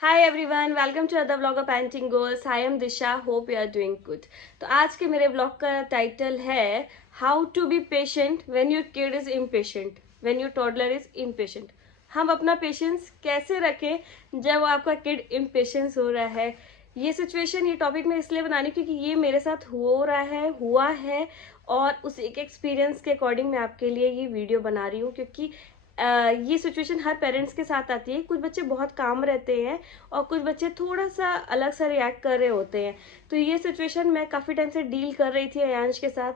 Hi everyone, welcome to other vlog of painting girls. I am Disha, hope you are doing good. तो आज के मेरे blog का title है how to be patient when your kid is impatient, when your toddler is impatient. हम अपना patience कैसे रखें जब आपका किड इम्पेशेंस हो रहा है। ये सिचुएशन, ये टॉपिक मैं इसलिए बना रही हूँ क्योंकि ये मेरे साथ हुआ है और उस एक एक्सपीरियंस के अकॉर्डिंग मैं आपके लिए ये वीडियो बना रही हूँ। क्योंकि ये सिचुएशन हर पेरेंट्स के साथ आती है। कुछ बच्चे बहुत काम रहते हैं और कुछ बच्चे थोड़ा सा अलग सा रिएक्ट कर रहे होते हैं। तो ये सिचुएशन मैं काफ़ी टाइम से डील कर रही थी अयांश के साथ,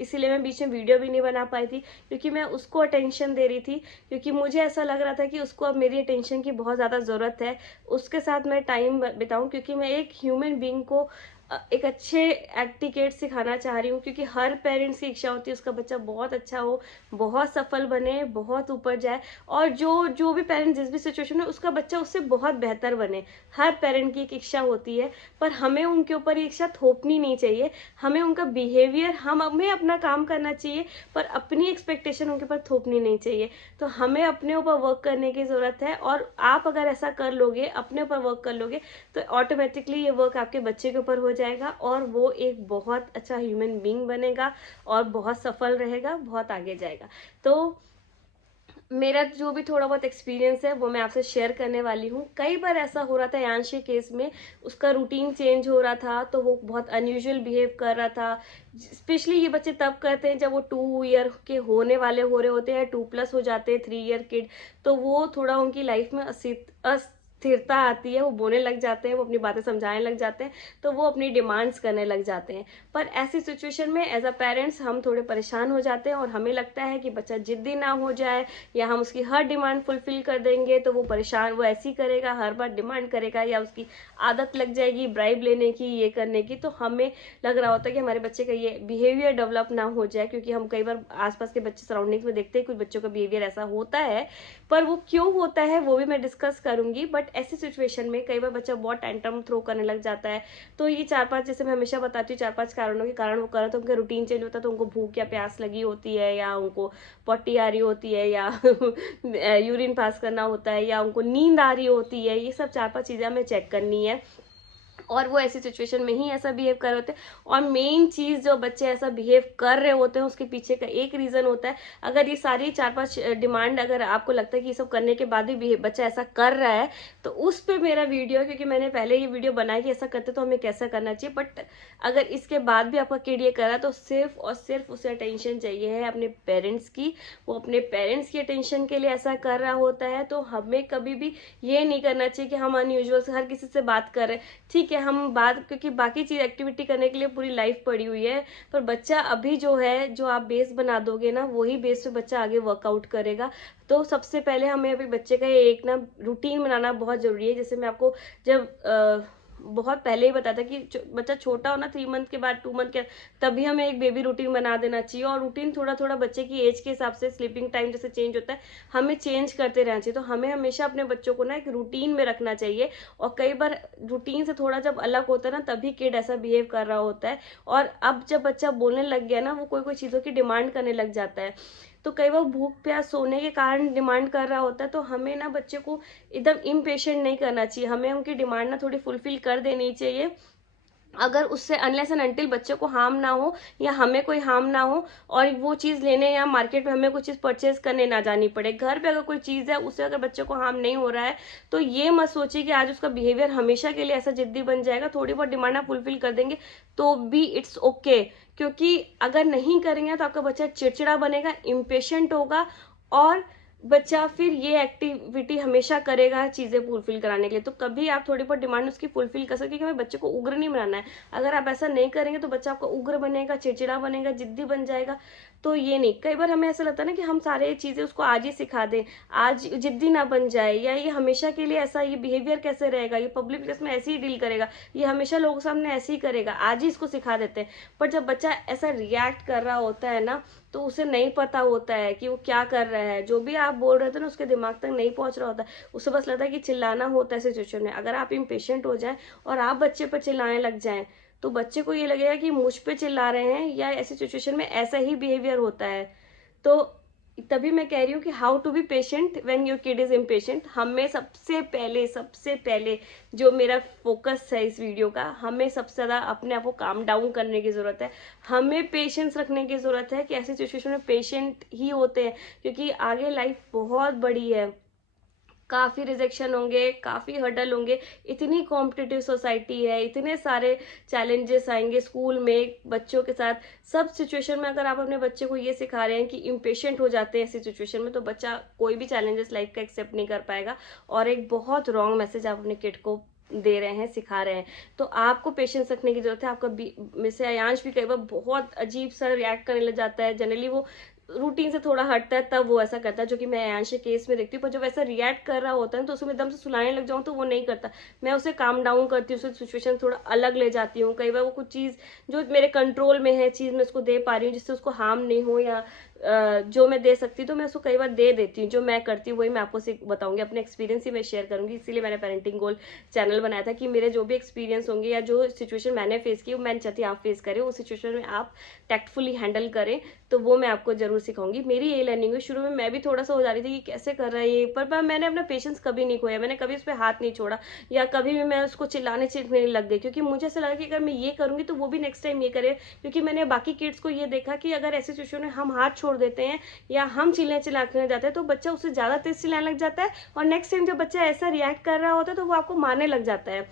इसीलिए मैं बीच में वीडियो भी नहीं बना पाई थी क्योंकि मैं उसको अटेंशन दे रही थी। क्योंकि मुझे ऐसा लग रहा था कि उसको अब मेरी अटेंशन की बहुत ज़्यादा ज़रूरत है, उसके साथ मैं टाइम बिताऊं। क्योंकि मैं एक ह्यूमन बीइंग को एक अच्छे एटिकेट सिखाना चाह रही हूँ। क्योंकि हर पेरेंट्स की इच्छा होती है उसका बच्चा बहुत अच्छा हो, बहुत सफल बने, बहुत ऊपर जाए। और जो जो भी पेरेंट जिस भी सिचुएशन में उसका बच्चा उससे बहुत बेहतर बने, हर पेरेंट की एक इच्छा होती है। पर हमें उनके ऊपर ये इच्छा थोपनी नहीं चाहिए। हमें उनका बिहेवियर, हमें अपना काम करना चाहिए पर अपनी एक्सपेक्टेशन उनके ऊपर थोपनी नहीं चाहिए। तो हमें अपने ऊपर वर्क करने की ज़रूरत है। और आप अगर ऐसा कर लोगे, अपने ऊपर वर्क कर लोगे, तो ऑटोमेटिकली ये वर्क आपके बच्चे के ऊपर हो जाएगा और वो एक बहुत अच्छा ह्यूमन बीइंग बनेगा और बहुत सफल रहेगा, बहुत आगे जाएगा। तो मेरा जो भी थोड़ा बहुत एक्सपीरियंस है वो मैं आपसे शेयर करने वाली हूँ। कई बार ऐसा हो रहा था यांश के केस में, उसका रूटीन चेंज हो रहा था तो वो बहुत अनयूजुअल बिहेव कर रहा था। स्पेशली ये बच्चे तब करते हैं जब वो 2 ईयर के होने वाले हो रहे होते हैं, 2+ हो जाते हैं, 3 ईयर किड। तो वो थोड़ा उनकी लाइफ में अस्थिरता आती है, वो बोलने लग जाते हैं, वो अपनी बातें समझाने लग जाते हैं, तो वो अपनी डिमांड्स करने लग जाते हैं। पर ऐसी सिचुएशन में एज अ पेरेंट्स हम थोड़े परेशान हो जाते हैं और हमें लगता है कि बच्चा जिद्दी ना हो जाए या हम उसकी हर डिमांड फुलफिल कर देंगे तो वो परेशान, वो ऐसी करेगा, हर बार डिमांड करेगा, या उसकी आदत लग जाएगी ब्राइब लेने की, ये करने की। तो हमें लग रहा होता है कि हमारे बच्चे का ये बिहेवियर डेवलप ना हो जाए। क्योंकि हम कई बार आसपास के बच्चे सराउंडिंग्स में देखते हैं कुछ बच्चों का बिहेवियर ऐसा होता है, पर वो क्यों होता है वो भी मैं डिस्कस करूंगी। बट ऐसी सिचुएशन में कई बार बच्चा बहुत टेंट्रम थ्रो करने लग जाता है। तो ये 4-5, जैसे मैं हमेशा बताती हूँ, 4-5 कारणों के कारण वो कर रहा, तो उनका रूटीन चेंज होता है, तो उनको भूख या प्यास लगी होती है, या उनको पट्टी आ रही होती है, या यूरिन पास करना होता है, या उनको नींद आ रही होती है। ये सब 4-5 चीज़ें हमें चेक करनी है और वो ऐसी सिचुएशन में ही ऐसा बिहेव कर रहे होते हैं। और मेन चीज, जो बच्चे ऐसा बिहेव कर रहे होते हैं उसके पीछे का एक रीजन होता है। अगर ये सारी 4-5 डिमांड, अगर आपको लगता है कि ये सब करने के बाद भी बच्चा ऐसा कर रहा है, तो उस पर मेरा वीडियो है। क्योंकि मैंने पहले ये वीडियो बनाया कि ऐसा करते तो हमें कैसा करना चाहिए। बट अगर इसके बाद भी आपका किड ये कर रहा है तो सिर्फ और सिर्फ उसे अटेंशन चाहिए है अपने पेरेंट्स की। वो अपने पेरेंट्स की अटेंशन के लिए ऐसा कर रहा होता है। तो हमें कभी भी ये नहीं करना चाहिए कि हम अनयूजुअल से हर किसी से बात कर रहे हैं। ठीक है, हम बात, क्योंकि बाकी चीज एक्टिविटी करने के लिए पूरी लाइफ पड़ी हुई है। पर बच्चा अभी जो है, जो आप बेस बना दोगे ना, वही बेस पे बच्चा आगे वर्कआउट करेगा। तो सबसे पहले हमें अभी बच्चे का एक ना रूटीन बनाना बहुत जरूरी है। जैसे मैं आपको जब बहुत पहले ही बताया था कि बच्चा छोटा हो ना, 3 मंथ के बाद, 2 मंथ के, तभी हमें एक बेबी रूटीन बना देना चाहिए। और रूटीन थोड़ा थोड़ा बच्चे की एज के हिसाब से, स्लीपिंग टाइम जैसे चेंज होता है, हमें चेंज करते रहना चाहिए। तो हमें हमेशा अपने बच्चों को ना एक रूटीन में रखना चाहिए। और कई बार रूटीन से थोड़ा जब अलग होता है ना, तभी किड ऐसा बिहेव कर रहा होता है। और अब जब बच्चा बोलने लग गया ना, वो कोई कोई चीज़ों की डिमांड करने लग जाता है। तो कई बार भूख प्यास सोने के कारण डिमांड कर रहा होता है। तो हमें ना बच्चे को एकदम इम्पेशेंट नहीं करना चाहिए, हमें उनकी डिमांड ना थोड़ी फुलफिल कर देनी चाहिए। अगर उससे अनलेस एंड अनटिल बच्चे को हार्म ना हो या हमें कोई हार्म ना हो, और वो चीज़ लेने या मार्केट में हमें कुछ चीज़ परचेज करने ना जानी पड़े, घर पे अगर कोई चीज़ है उससे अगर बच्चे को हार्म नहीं हो रहा है, तो ये मत सोचिए कि आज उसका बिहेवियर हमेशा के लिए ऐसा जिद्दी बन जाएगा। थोड़ी बहुत डिमांड आप फुलफिल कर देंगे तो भी इट्स ओके। क्योंकि अगर नहीं करेंगे तो आपका बच्चा चिड़चिड़ा बनेगा, इम्पेशेंट होगा, और बच्चा फिर ये एक्टिविटी हमेशा करेगा चीजें फुलफिल कराने के लिए। तो कभी आप थोड़ी बहुत डिमांड उसकी फुलफिल कर सकते हैं, क्योंकि हमें बच्चे को उग्र नहीं बनाना है। अगर आप ऐसा नहीं करेंगे तो बच्चा आपका उग्र बनेगा, चिड़चिड़ा बनेगा, जिद्दी बन जाएगा। तो ये नहीं, कई बार हमें ऐसा लगता है ना कि हम सारे चीजें उसको आज ही सिखा दें, आज जिद्दी ना बन जाए, या ये हमेशा के लिए ऐसा, ये बिहेवियर कैसे रहेगा, ये पब्लिक प्लेस में ऐसे ही डील करेगा, ये हमेशा लोगों के सामने ऐसे ही करेगा, आज ही इसको सिखा देते हैं। पर जब बच्चा ऐसा रिएक्ट कर रहा होता है ना, तो उसे नहीं पता होता है कि वो क्या कर रहा है। जो भी आप बोल रहे थे ना, उसके दिमाग तक नहीं पहुंच रहा होता है। उसे बस लगता है कि चिल्लाना होता है सिचुएशन में। अगर आप इम्पेशेंट हो जाए और आप बच्चे पर चिल्लाने लग जाएं, तो बच्चे को ये लगेगा कि मुझ पे चिल्ला रहे हैं, या ऐसी सिचुएशन में ऐसा ही बिहेवियर होता है। तो तभी मैं कह रही हूँ कि how to be patient when your kid is impatient. हमें सबसे पहले जो मेरा फोकस है इस वीडियो का, हमें सबसे ज़्यादा अपने आप को काम डाउन करने की ज़रूरत है। हमें पेशेंस रखने की ज़रूरत है कि ऐसी सिचुएशन में पेशेंट ही होते हैं, क्योंकि आगे लाइफ बहुत बड़ी है, काफ़ी रिजेक्शन होंगे, काफ़ी हर्डल होंगे, इतनी कॉम्पिटिटिव सोसाइटी है, इतने सारे चैलेंजेस आएंगे स्कूल में बच्चों के साथ। सब सिचुएशन में अगर आप अपने बच्चे को ये सिखा रहे हैं कि इम्पेशेंट हो जाते हैं ऐसी सिचुएशन में, तो बच्चा कोई भी चैलेंजेस लाइफ का एक्सेप्ट नहीं कर पाएगा, और एक बहुत रॉन्ग मैसेज आप अपने किड को दे रहे हैं, सिखा रहे हैं। तो आपको पेशेंस रखने की जरूरत है। आपका मिसे अयांश भी कई बार बहुत अजीब सा रिएक्ट करने लग जाता है, जनरली वो रूटीन से थोड़ा हटता है तब वो ऐसा करता है, जो कि मैं अयांश के केस में देखती हूँ। पर जब ऐसा रिएक्ट कर रहा होता है तो उसमें एकदम से सुलाने लग जाऊँ तो वो नहीं करता। मैं उसे काम डाउन करती हूँ, उसे सिचुएशन थोड़ा अलग ले जाती हूँ। कई बार वो कुछ चीज़ जो मेरे कंट्रोल में है, चीज़ मैं उसको दे पा रही हूँ जिससे उसको हार्म नहीं हो, या जो मैं दे सकती हूँ तो मैं उसको कई बार दे देती हूँ। जो मैं करती हूँ वही मैं आपको बताऊंगी, अपने एक्सपीरियंस ही मैं शेयर करूंगी। इसीलिए मैंने पेरेंटिंग गोल चैनल बनाया था कि मेरे जो भी एक्सपीरियंस होंगे या जो सिचुएशन मैंने फेस की, वो मैं चाहती हूँ आप फेस करें, उस सिचुएशन में आप टैक्टफुली हैंडल करें, तो वो मैं आपको जरूर सिखाऊंगी। मेरी ये लर्निंग है। शुरू में मैं भी थोड़ा सा हो जा रही थी कि कैसे कर रहा है ये, पर मैंने अपना पेशेंस कभी नहीं खोया, मैंने कभी उस पर हाथ नहीं छोड़ा, या कभी भी मैं उसको चिल्लाने चिल्लाने नहीं लग गई, क्योंकि मुझे ऐसा लगा कि अगर मैं ये करूंगी तो वो भी नेक्स्ट टाइम ये करे। क्योंकि मैंने बाकी किड्स को ये देखा कि अगर ऐसी सिचुएशन में हम हाथ छोड़ देते हैं या हम चिल्लाने जाते हैं तो बच्चा उससे ज्यादा तेज चिल्लाने लग जाता है, और नेक्स्ट टाइम जब बच्चा ऐसा रिएक्ट कर रहा होता है तो वो आपको मारने लग जाता है।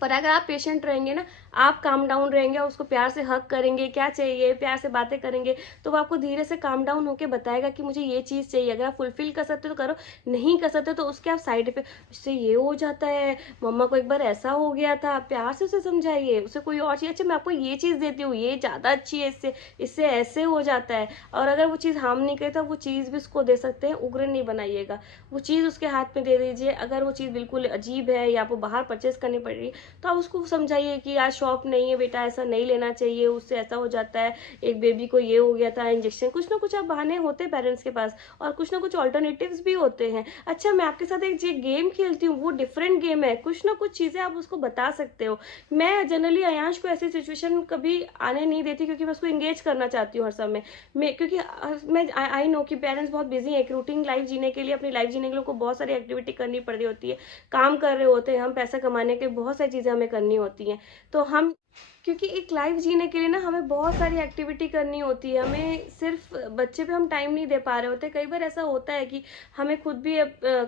पर अगर आप पेशेंट रहेंगे ना, आप काम डाउन रहेंगे और उसको प्यार से हक करेंगे, क्या चाहिए, प्यार से बातें करेंगे, तो वो आपको धीरे से काम डाउन होकर बताएगा कि मुझे ये चीज़ चाहिए। अगर आप फुलफिल कर सकते हो तो करो, नहीं कर सकते तो उसके आप साइड इफेक्ट, इससे ये हो जाता है, मम्मा को एक बार ऐसा हो गया था, प्यार से उसे समझाइए, उसे कोई और चीज़, अच्छा मैं आपको ये चीज़ देती हूँ, ये ज़्यादा अच्छी है, इससे इससे ऐसे हो जाता है। और अगर वो चीज़ हार्म नहीं करे तो वो चीज़ भी उसको दे सकते हैं, उग्र नहीं बनाइएगा, वो चीज़ उसके हाथ में दे दीजिए। अगर वो चीज़ बिल्कुल अजीब है या आपको बाहर परचेस करनी पड़ रही है तो आप उसको समझाइए कि आज शॉप नहीं है बेटा, ऐसा नहीं लेना चाहिए, उससे ऐसा हो जाता है, एक बेबी को ये हो गया था, इंजेक्शन, कुछ ना कुछ आप बहाने होते हैं पेरेंट्स के पास, और कुछ ना कुछ ऑल्टरनेटिव्स भी होते हैं। अच्छा मैं आपके साथ एक गेम खेलती हूँ, वो डिफरेंट गेम है, कुछ ना कुछ चीजें आप उसको बता सकते हो। मैं जनरली अयांश को ऐसी सिचुएशन कभी आने नहीं देती, क्योंकि मैं उसको एंगेज करना चाहती हूँ हर समय में, क्योंकि मैं आई नो कि पेरेंट्स बहुत बिजी है, एक रूटीन लाइफ जीने के लिए, अपनी लाइफ जीने के लिए उनको बहुत सारी एक्टिविटी करनी पड़ रही होती है, काम कर रहे होते हैं हम, पैसा कमाने के बहुत सारी चीजें हमें करनी होती हैं। तो हम, क्योंकि एक लाइफ जीने के लिए ना हमें बहुत सारी एक्टिविटी करनी होती है, हमें सिर्फ बच्चे पे हम टाइम नहीं दे पा रहे होते। कई बार ऐसा होता है कि हमें खुद भी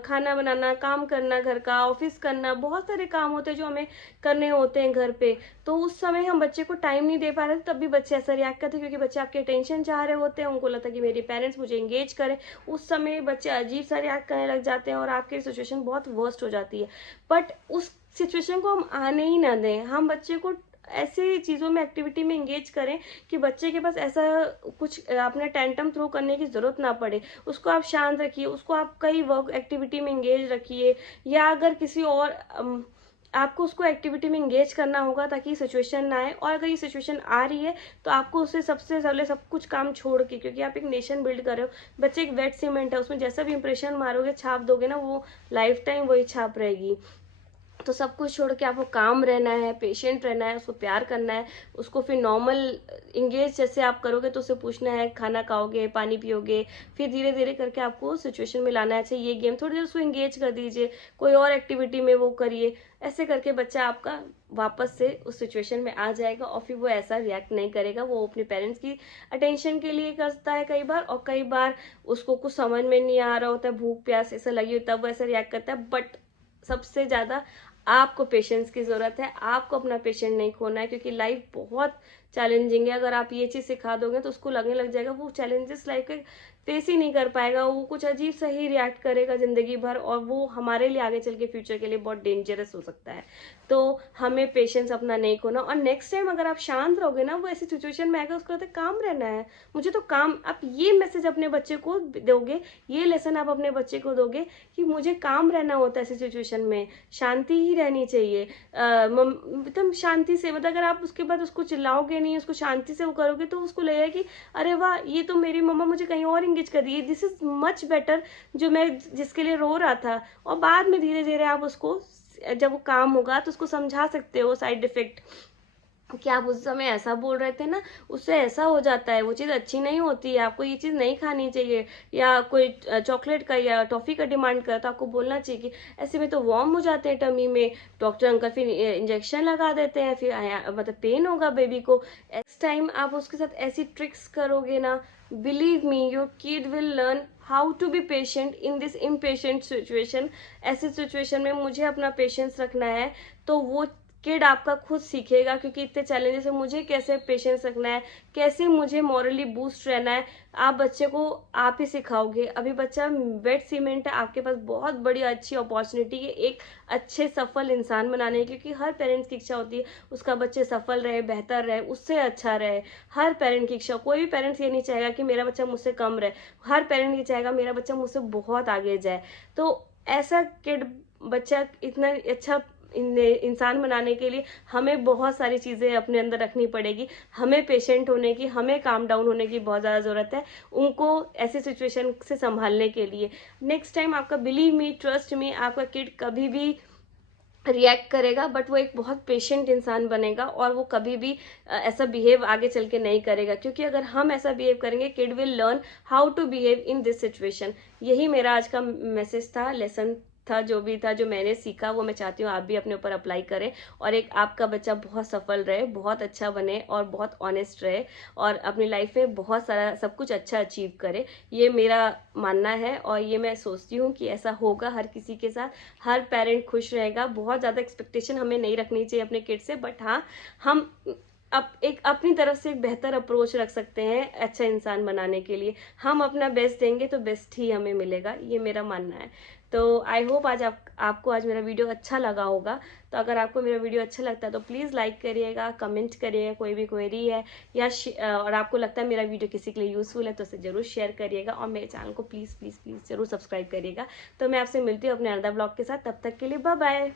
खाना बनाना, काम करना, घर का, ऑफिस करना, बहुत सारे काम होते हैं जो हमें करने होते हैं घर पे, तो उस समय हम बच्चे को टाइम नहीं दे पा रहे, तब भी बच्चे ऐसा रिएक्ट करते हैं, क्योंकि बच्चे आपके अटेंशन चाह रहे होते हैं, उनको लगता है कि मेरे पेरेंट्स मुझे एंगेज करें। उस समय बच्चे अजीब सा रिएक्ट करने लग जाते हैं और आपकी सिचुएशन बहुत वर्स्ट हो जाती है। बट उस सिचुएशन को हम आने ही ना दें, हम बच्चे को ऐसी चीज़ों में, एक्टिविटी में एंगेज करें कि बच्चे के पास ऐसा कुछ आपने टेंटम थ्रो करने की ज़रूरत ना पड़े। उसको आप शांत रखिए, उसको आप कई वर्क एक्टिविटी में एंगेज रखिए, या अगर किसी और आपको उसको एक्टिविटी में एंगेज करना होगा ताकि सिचुएशन ना आए। और अगर ये सिचुएशन आ रही है तो आपको उससे सबसे पहले सब कुछ काम छोड़ के, क्योंकि आप एक नेशन बिल्ड कर रहे हो, बच्चे एक वेट सीमेंट है, उसमें जैसा भी इंप्रेशन मारोगे, छाप दोगे ना, वो लाइफ टाइम वही छाप रहेगी। तो सब कुछ छोड़ के आपको काम रहना है, पेशेंट रहना है, उसको प्यार करना है, उसको फिर नॉर्मल इंगेज जैसे आप करोगे तो उसे पूछना है, खाना खाओगे, पानी पियोगे, फिर धीरे धीरे करके आपको सिचुएशन में लाना है। अच्छा ये गेम, थोड़ी देर उसको इंगेज कर दीजिए, कोई और एक्टिविटी में वो करिए, ऐसे करके बच्चा आपका वापस से उस सिचुएशन में आ जाएगा, और फिर वो ऐसा रिएक्ट नहीं करेगा। वो अपने पेरेंट्स की अटेंशन के लिए करता है कई बार, और कई बार उसको कुछ समझ में नहीं आ रहा होता है, भूख प्यास ऐसा लगी हो तब वो ऐसा रिएक्ट करता है। बट सबसे ज्यादा आपको पेशेंस की जरूरत है, आपको अपना पेशेंट नहीं खोना है, क्योंकि लाइफ बहुत चैलेंजिंग है। अगर आप ये चीज सिखा दोगे तो उसको लगने लग जाएगा वो चैलेंजेस लाइफ के फेस ही नहीं कर पाएगा, वो कुछ अजीब सा ही रिएक्ट करेगा जिंदगी भर, और वो हमारे लिए आगे चल के फ्यूचर के लिए बहुत डेंजरस हो सकता है। तो हमें पेशेंस अपना नहीं खोना, और नेक्स्ट टाइम अगर आप शांत रहोगे ना, वो ऐसी सिचुएशन में आएगा, उसको लगता है काम रहना है मुझे, तो काम, आप ये मैसेज अपने बच्चे को दोगे, ये लेसन आप अपने बच्चे को दोगे कि मुझे काम रहना होता है ऐसी सिचुएशन में, शांति ही रहनी चाहिए, एकदम शांति से। मतलब अगर आप उसके बाद उसको चिल्लाओगे नहीं, उसको शांति से वो करोगे, तो उसको लगेगा कि अरे वाह, ये तो मेरी मम्मा मुझे कहीं और इंगेज कर रही है, दिस इज मच बेटर, जो मैं जिसके लिए रो रहा था। और बाद में धीरे धीरे आप उसको, जब वो काम होगा तो उसको समझा सकते हो साइड इफेक्ट, कि आप उस समय ऐसा बोल रहे थे ना, उससे ऐसा हो जाता है, वो चीज़ अच्छी नहीं होती है, आपको ये चीज़ नहीं खानी चाहिए, या कोई चॉकलेट का या टॉफ़ी का डिमांड करे तो आपको बोलना चाहिए कि ऐसे में तो वार्म हो जाते हैं टमी में, डॉक्टर अंकल फिर इंजेक्शन लगा देते हैं, फिर मतलब पेन होगा बेबी को। नेक्स्ट टाइम आप उसके साथ ऐसी ट्रिक्स करोगे ना, believe me your kid will learn how to be patient in this impatient situation. ऐसी सिचुएशन में मुझे अपना पेशेंस रखना है, तो वो किड आपका खुद सीखेगा, क्योंकि इतने चैलेंजेस है, मुझे कैसे पेशेंस रखना है, कैसे मुझे मॉरली बूस्ट रहना है, आप बच्चे को आप ही सिखाओगे। अभी बच्चा वेट सीमेंट है, आपके पास बहुत बड़ी अच्छी अपॉर्चुनिटी है एक अच्छे सफल इंसान बनाने की, क्योंकि हर पेरेंट्स की इच्छा होती है उसका बच्चे सफल रहे, बेहतर रहे, उससे अच्छा रहे। हर पेरेंट की इच्छा, कोई भी पेरेंट्स ये नहीं चाहेगा कि मेरा बच्चा मुझसे कम रहे, हर पेरेंट ये चाहेगा मेरा बच्चा मुझसे बहुत आगे जाए। तो ऐसा किड बच्चा इतना अच्छा इंसान बनाने के लिए हमें बहुत सारी चीज़ें अपने अंदर रखनी पड़ेगी, हमें पेशेंट होने की, हमें काम डाउन होने की बहुत ज़्यादा ज़रूरत है उनको ऐसी सिचुएशन से संभालने के लिए। नेक्स्ट टाइम आपका, बिलीव मी, ट्रस्ट मी, आपका किड कभी भी रिएक्ट करेगा, बट वो एक बहुत पेशेंट इंसान बनेगा, और वो कभी भी ऐसा बिहेव आगे चल के नहीं करेगा, क्योंकि अगर हम ऐसा बिहेव करेंगे kid will learn how to behave in this situation. यही मेरा आज का मैसेज था, लेसन था, जो भी था, जो मैंने सीखा वो मैं चाहती हूँ आप भी अपने ऊपर अप्लाई करें, और एक आपका बच्चा बहुत सफल रहे, बहुत अच्छा बने, और बहुत ऑनेस्ट रहे, और अपनी लाइफ में बहुत सारा सब कुछ अच्छा अचीव करे। ये मेरा मानना है, और ये मैं सोचती हूँ कि ऐसा होगा हर किसी के साथ, हर पेरेंट खुश रहेगा। बहुत ज़्यादा एक्सपेक्टेशन हमें नहीं रखनी चाहिए अपने किड से, बट हाँ, हम एक अपनी तरफ से एक बेहतर अप्रोच रख सकते हैं अच्छा इंसान बनाने के लिए। हम अपना बेस्ट देंगे तो बेस्ट ही हमें मिलेगा, ये मेरा मानना है। तो आई होप आज आपको आज मेरा वीडियो अच्छा लगा होगा। तो अगर आपको मेरा वीडियो अच्छा लगता है तो प्लीज़ लाइक करिएगा, कमेंट करिएगा, कोई भी क्वेरी है या और आपको लगता है मेरा वीडियो किसी के लिए यूज़फुल है तो उसे ज़रूर शेयर करिएगा, और मेरे चैनल को प्लीज़ प्लीज़ प्लीज़ ज़रूर सब्सक्राइब करिएगा। तो मैं आपसे मिलती हूँ अपने अनदर ब्लॉग के साथ, तब तक के लिए बाय बाय।